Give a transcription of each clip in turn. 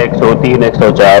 103 104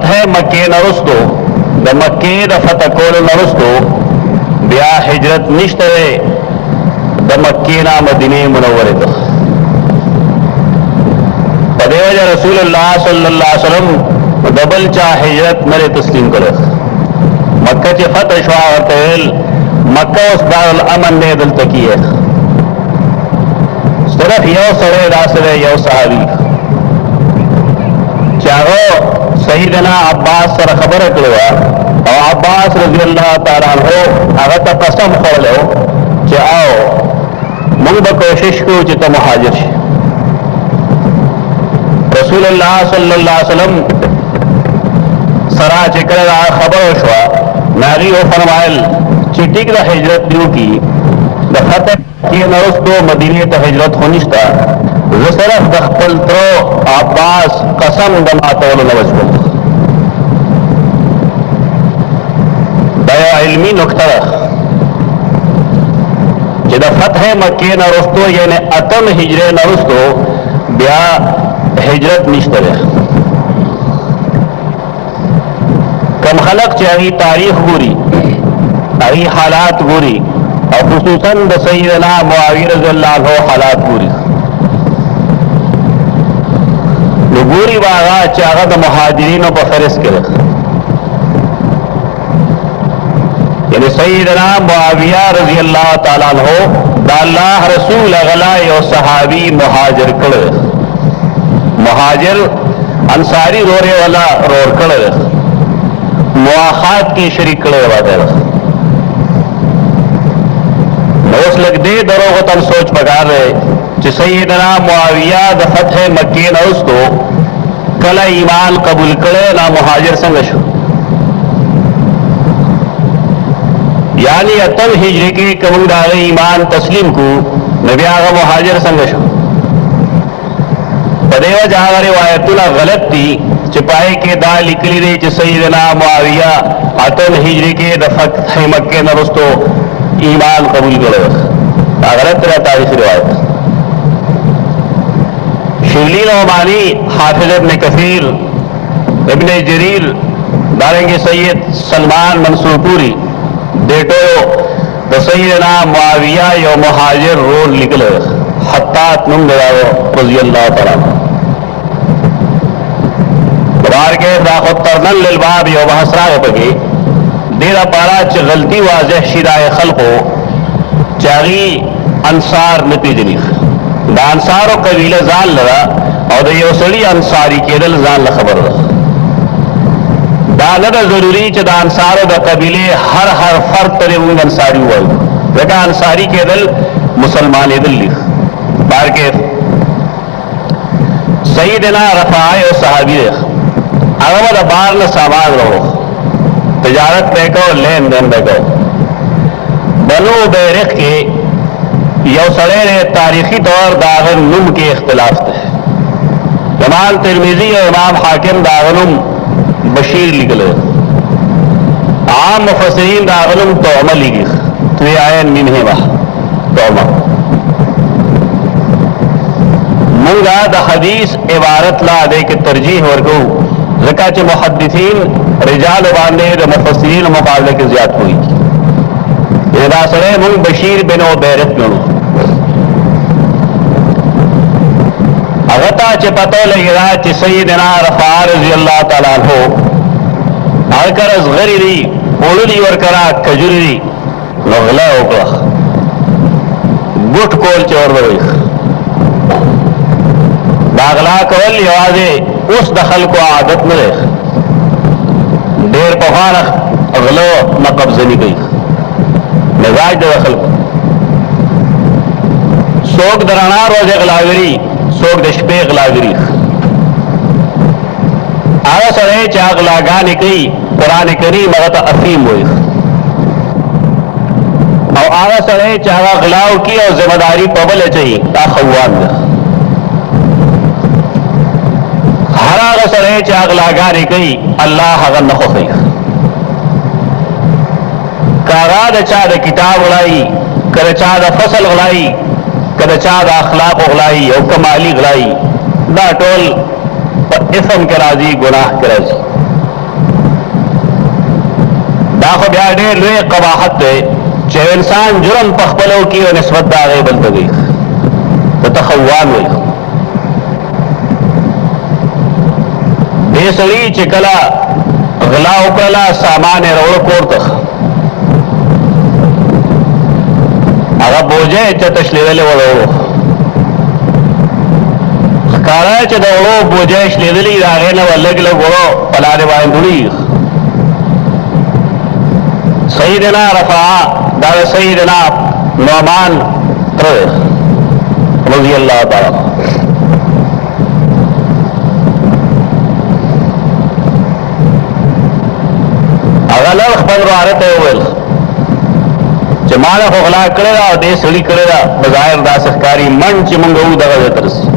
فتح مکه نرستو د مکه د فتح کولو نرستو بیا هجرت نشته د مکه نه مدینه منوره ته. په دې وجه رسول الله صلی الله علیه وسلم د بل چا هجرت نه تسلیم کړو. مکه چې فتح شو ورته ویل مکه اوس دارالامن دی دلته کیه. صرف یو سره داسره یو صحابي چې هغه سیدنا عباس سره خبره کړې او عباس رضی الله تعالی عنہ هغه ته قسم خوړلو چې آو موږ به کوشش کوو چې ته مهاجر شې. رسول الله صلی الله علیه وسلم سره چې کله خبره شوه ناغي او فرمایل چې ټیک د هجرت دیو کی د فتح کې نرستو مدینه ته هجرت خو نشته. زه صرف د خپل تر عباس قسم د ماتولو نه وځم. دا یو علمي نکته ده چې د فتح مکې نه وروسته یعنې اتم هجرې نه وروسته بیا هجرت نشته ده. کم خلق چې هغې تاریخ ګوري هغې حالات ګوري او خصوصا د سیدنا معاویه رضی الله عنه حالات ګوري نو ګوري به هغه چې هغه د مهاجرینو په فهرست کې ده. یعنې سیدنا معاویه رضی الله تعالی عنه د الله رسول غلا یو صحابي مهاجر کړی. مهاجر انصاری رورې والا رور کړی مواخات کې شریک کړی واده. اوس لږ دې دروغو تم سوچ پکار دی چې سیدنا معاویه د فتح مکې نه وروسته کله ایمان قبول کړی نا مهاجر څنګه شو. یعنی اتم هجری کې کوم دا ایمان تسلیم کو نبی هغه مهاجر څنګه شو. په دې وجه هغه روایتونه غلط دي چې پای کې دا لیکلي دي چې سیدنا معاویه اتم هجری کې د فتح مکې نه وروسته ایمان قبول کړو. دا غلط تاریخي روایت. شبلی نعمانی حافظ ابن کثیر ابن جریر دارنگی سید سلمان منصور پوری دیٹو د سیدنا معاویہ یو مہاجر رول نکلے حتات نم دراو رضی اللہ تعالی بار کے داخل ترنن للباب یو بحث راگ پکی دیرہ پارا چھ غلطی واضح شیدائے خلقو چاگی انصار نتیجنی دا انصارو قبیله ځان لرا او د یو سړي انصاری کېدل ځان له خبر ده. دا نه ده ضروري چې د انصارو د قبیلې هر فرد ته موږ انصاري ووایو ځکه انصاري کېدل مسلمانېدل دي. بارکې سیدنا رفاعه یو صحابي دی هغه به د بار نه سامان راوړو تجارت به یې کوو لین دین به یې کوو. بنو بیرق کې یو سړی تاریخی طور دا هغه نوم کې اختلاف ده. امام ترمذی او امام حاکم دا هغه نوم بشیر لیکلی. عام مفسرین دا هغه نوم طعمه لیکي توی عین منهما طعمه. مونږه د حدیث عبارت لا دې کې ترجیح ورکو ځکه چې محدثین رجال باندې د مفسرین مقابله کې زیات وي. دا سره مونږ بشیر بن بیرق ګڼو. هغه ته چې پته لګی دا چې سیدنا رفاعه رضی الله تعالی عنہ هغه کرز غری دی وړلی ورکرا کجوري دی نو غلا وکړه ګوټ کول چې ورغوي. دا غلا کول یوازې اوس د خلکو عادت نه دی. ډېر پخوانه غلو نه قبضه نه کوي مزاج د خلکو. څوک د رڼا روزه غلاګري څوک د شپې غلاګري. هغه سړی چې غلاګانې کوي قرآن کریم هغه ته افیم وایي او هغه سړی چې هغه غلاو کوي او ذمہداري په بل اچوي دا خوان ده. هر هغه سړی چې غلاګانې کوي الله هغه نه خوښوي. کاغا د چا د کتاب غلایي کله چا د فصل غلایي کله چا د اخلاق غلایي او کمالی غلایي دا ټول په اسم کې راځي ګناه کې راځي. دا خو بیا ډېر لوی قباحت دی چې انسان جرم په خپلو کې او نسبت د هغې بل ته کوي ته خوان وایي دې سړي چې کله غلا وکړله سامان یې راوړه کور ته هغه بوجه یې چته شلېدلې وړو ښکاره چې د وړو بوجه یې شلېدلي د هغې نه به لږ لږ وړو په لارې باندې وړي سیدنا رفعه دا سیدنا نعمان تره رضی الله تعالی هغه لږ خپل وراره ته وویل چې ما له خو غلا کړې ده او دې سړي کړې ده بظاهر داسې ښکاري من چې مونږ وو دغه ځای ته رسي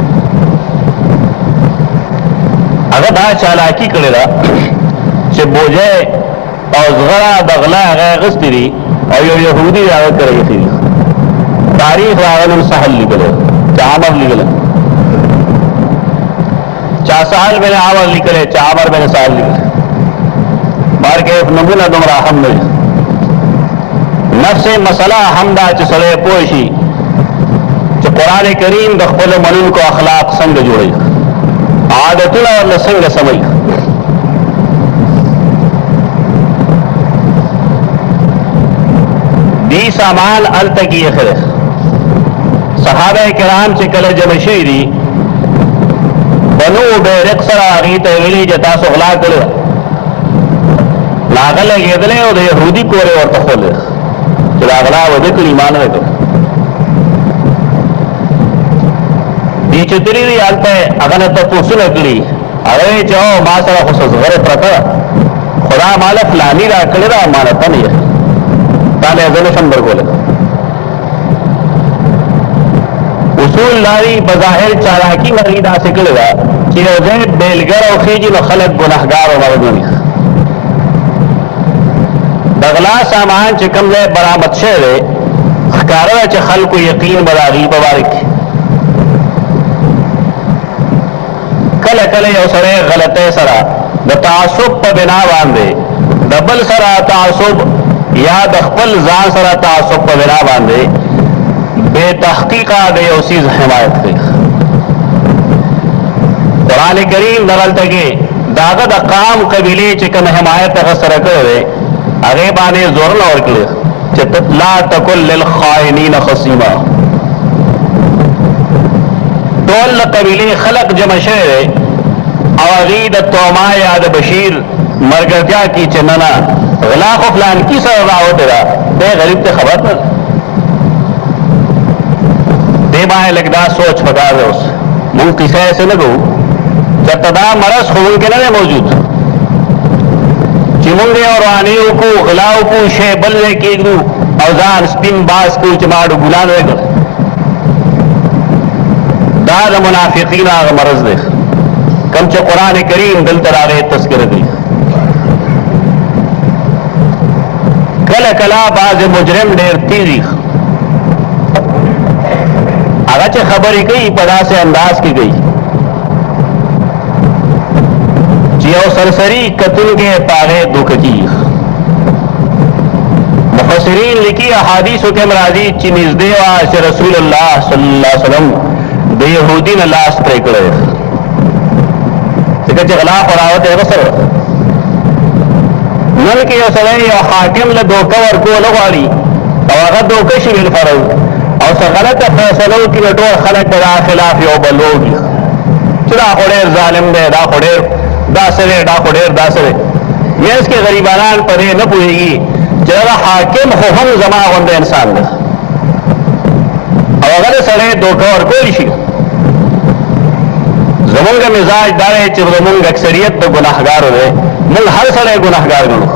هغه دا چالاکي کړې ده چې بوجه او زغره د غلا هغه اخیستې دي او یو یهودي هغه کړی ایښي دي تاریخ هغه نن سهل لیکلی چا عمر لیکلی چا سهل بن عمر لیکلی چا عمر بن سهل لیکلی بارکیف نمونه دومره هم نه نفس مسله هم دا چې سړی پوه شي چې قرآن کریم د خپلو منونکو اخلاق څنګه جوړوي عادتونه ورله څنګه سموي دی سامان الته کې اخره صحابه کرام چې کله جمع شوي دي بنو بیرق سره هغې ته ویلي چې تاسو غلا کړې هغه لګېدلی او د یهودي کور یې ورته ښودلی چې دا غلا وده کړي ما نه ده کړې دي چې تللي دي هلته هغه نه تپوسونه کړي هغه وایي چې ما سره خو څه زغرې پرته ده خو دا ما له فلاني را کړې ده امانته نه یې تا له زه نشم درکولی اصول لاري بظاهر چالاکي هغې داسې کړې ده چې یو ځای بیلګر او خېجي نو خلک ګنهګار او مرګوني د غلا سامان چې کوم ځای برآمد شوی دی ښکاره ده چې خلکو یقین به د هغې په باره کې کله کله یو سړی غلطۍ سره د تعصب په بنا باندې د بل سره تعصب یا د خپل ځان سره تعصب په بنا باندې بے تحقیقه د یو څیز حمایت کوي قرآن کریم دغلته کې د هغه د قام قبیلې چې کوم حمایت هغه سره کړی دی هغې باندې زور نه ورکړي چې لا تکن للخائنین خصیما ټول قبیلې خلق جمع شوی دی او هغې د توما یا د بشیر ملګرتیا کې چې نه نه غلا خو فلانکي سره راوتې ده دی غریب ته خبر نه ده دې باندې لږ دا سوچ پکار دی اوس مونږ کیسه ایسې نه کوو چېرته دا مرض ښوونکی نه دی موجود چې مونږ یې روانې وکړو غلا وکړو شی بل ځای کېږدو او ځان سپین باز کړو چې ما ډوګلان وکړ دا د منافقین هغه مرض دی کوم چې قرآن کریم دلته د هغې تذکره کوي کله کله بعض مجرم ډېر تیز وي هغه چې خبرې کوي په داسې انداز کې کوي چې یو سرسري کتونکی په هغې دوکه کېږي مفسرین لیکي احادیثو کې هم راځي چې نږدې وه چې رسول الله صلی الله علیه وسلم د یهودي نه لاس پرې کړی ځکه چې غلا خو راوتې هغه سره نن کې یو سړی یو حاکم له دوکه ورکول غواړي او هغه دوکه شي بالفرض او څه غلطه فیصله وکړي نو ټول خلک به دا خلاف یو بل وکړي چې دا خو ډېر ظالم دی دا خو ډېر داسې دی دا خو ډېر داسې دی منځ کې غریبانان په دې نه پوهېږي چې دغه حاکم خو هم زما غوندې انسان دی او هغه د سړی دوکه ورکولی شي زمونږ مزاج دا دی چې زمونږ اکثریت د ګناهګارو دی مونږ هر سړی ګناهګار ګڼو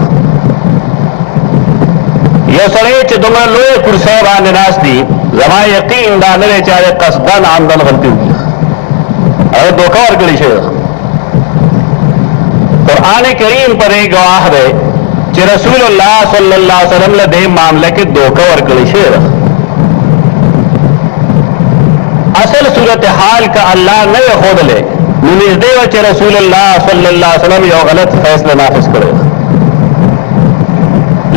یو سړی چې دومره لویې کرسۍ باندې ناست دي زما یقین دا نه دی چې هغې قصدن عمدن غلطي وکړي هغه دوکه ورکړې شوې ده قرآن کریم پر ایک گواہ دی چې رسول الله صلی الله علیه وسلم له دې معامله کې دوکه ورکړې شوې ده اصل صورتحال که الله نه یې ښودلی نو نږدې وه چې رسول الله صلی الله علیه وسلم یو غلط فیصله نافذ کړی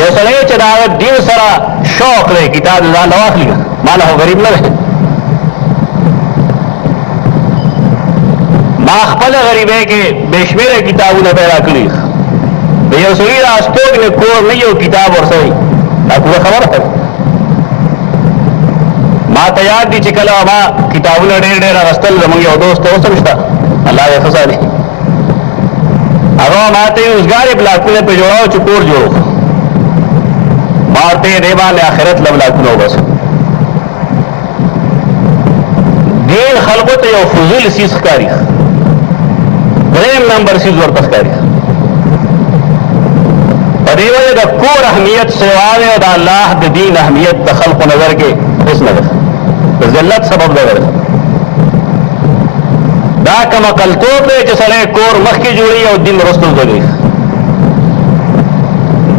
یو سړی چې د هغه دین سره شوق دی کتاب د ځان راواخلي ما نه خو غریب نه دی ما خپله غریبۍ کې بې شمېره کتابونه پیدا کړي د یو سړي د استوګنې کور نه یو کتاب ورسوي دا پوره خبره ده ما ته یاد دي چې کله ما کتابونه ډېر ډېر اخیستل زموږ یو دوست اوس هم شته الله یې ښه ساتي هغه ما ته یې اوسګارې بلاکونه پرې جوړاو چې کور جوړو ما ورته یې دې باندې آخرت له بلاکونه وباسو دین خلقو ته یو فضول څیز ښکاري دریم نمبر څیز ورته ښکاري په دې وجه د کور اهمیت سوا دی او د الله د دین اهمیت د خلقو نظر کې هېڅ نه ده د ذلت سبب ده دا کوم عقلتوب دی چې سړی کور مخکې جوړي او دین وروسته ځوړي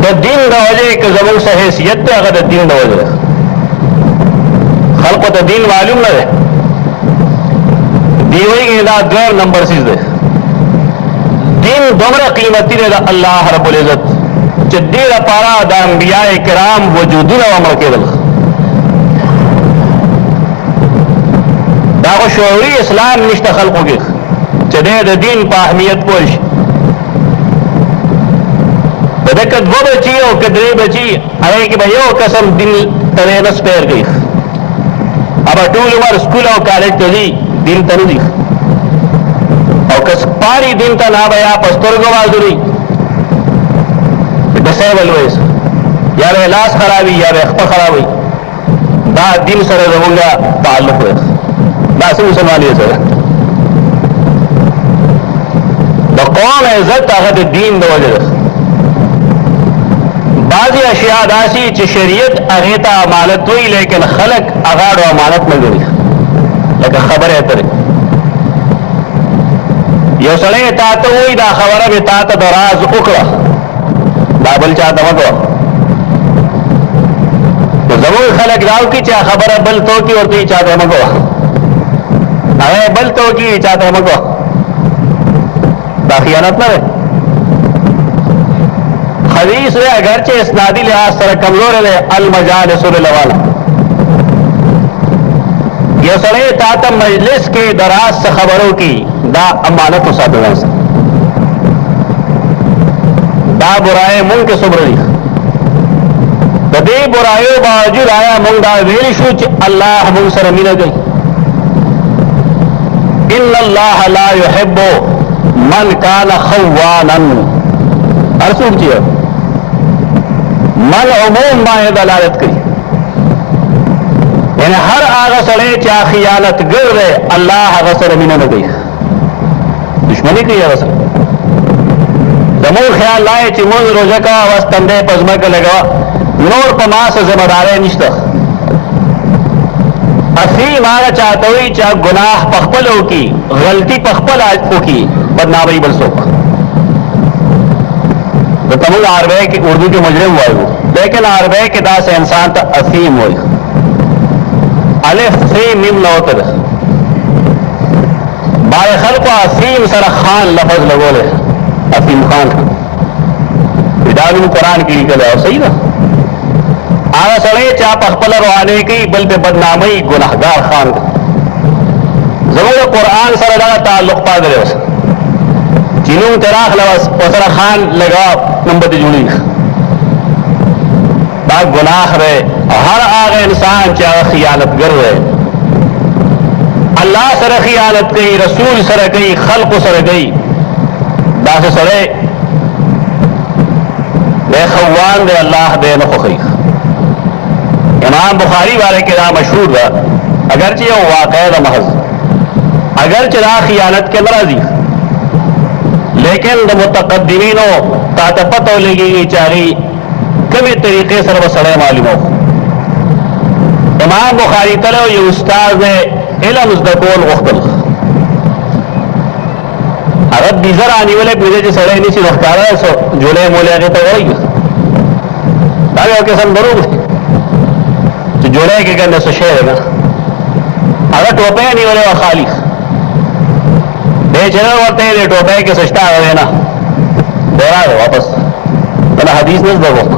د دین د وجې که زموږ څه حیثیت دی هغه د دین د وجې ده خلقو ته دین معلوم نه دی دی وایي دا دویم نمبر څیز دی دین دومره قیمتي دی د الله رب العزت چې دې لپاره د انبیاء کرام وجودونه ومړ کېدل دا خو شعوري اسلام نشته خلقو کې چې دی د دین په اهمیت پوه شي په ده که دوه بچي او که درې بچي هغې کې به یو قسم دین ته دی نه سپیر کوي ابه ټول عمر سکول او کالج ته ځي دین ته نه ځي او که سپاري دین ته نه به یا په سترګو معذوري ډسیبل وایي یا به لاس خرابي یا به خپه خرابوي دا دین سره زمونږ تعلق دی دا څه مسلماني سره د قوم عزت هغه د دین د وجې ده بعضې اشیاء داسې چې شریعت هغې ته امانت وایي لیکن خلک هغه امانت نه ګڼي لکه خبرې اترې یو سړی تا ته وایي دا خبره مې تا ته د راز وکړه دا بل چا ته مه کوه نو زموږ خلک دا وکړي چې خبره بل ته وکړي ورته چا ته مه کوه هغه بل ته وکړي چا ته مه کوه دا خیانت نه دی حدیث ہے اگرچہ اسنادی لحاظ سره کمزور ہے المجالس بالوالا یہ سڑے تاتا مجلس کے دراز سے خبروں کی دا امانت و ساتھ دا برائے منگ کے صبری دا دے برائیو باوجود آیا منگ دا ویلی شو چ اللہ منگ سر امینہ گئی ان اللہ لا يحب من کان خوانا ارسول چیئے من عموم باندې دلالت کوي یعنی هر هغه سړی چې خیانت ګر دی الله هغه سره مینه نه کوي دشمني کوي هغه سره زموږ خیال لا چې موږ روزه کا واستنده په ځمکه لګوا نور په ما څه ذمہ داري نشته اصلي ما چاته وي چې ګناه په خپل وکي غلطي په خپل وکي بدنامي بل څوک تو تمل عربے کی اردو کے مجرم ہوئے ہو لیکن عربے کے دا سے انسان تا اثیم ہوئی الف سی میم نہ ہوتا ہے بائے خلق اثیم سر خان لفظ لگو لے اثیم خان اداوی قرآن کی لکھا ہے صحیح نا آگا سڑے چاپ اخپل روحانے کی بل پہ بدنامی گناہگار خان ضرور قرآن سر لگا تعلق پا دے اس جنوں تراخ لوس وسر خان لگا نمبر جڑی دا گناہ رہے ہر آگے انسان چاہے خیانت گر رہے اللہ سر خیانت گئی رسول سر گئی خلق سر گئی دا سے سڑے دے خوان دے اللہ دے نخوخی امام بخاری والے کے دا مشہور دا اگرچہ یہ واقع دا محض اگرچہ دا خیانت کے مرضی لیکن دا متقدمینوں تاتپت ہو لگی چاہی کمی طریقے سر بسڑے معلوم ہو امام بخاری تلو یہ استاذ نے علم ازدکول غختل اگر دیزر آنی والے پیدے چی سڑے نیسی رختارا ہے سو جولے مولے آگے تو ہوئی تاکہ وہ کسم برو چی جولے کے گندے سو شہر ہے نا اگر ٹوپے آنی والے وہ خالی دے چنر ورتے دے ٹوپے کے سشتا آگے نا دیرا ہے واپس تنا حدیث نس دو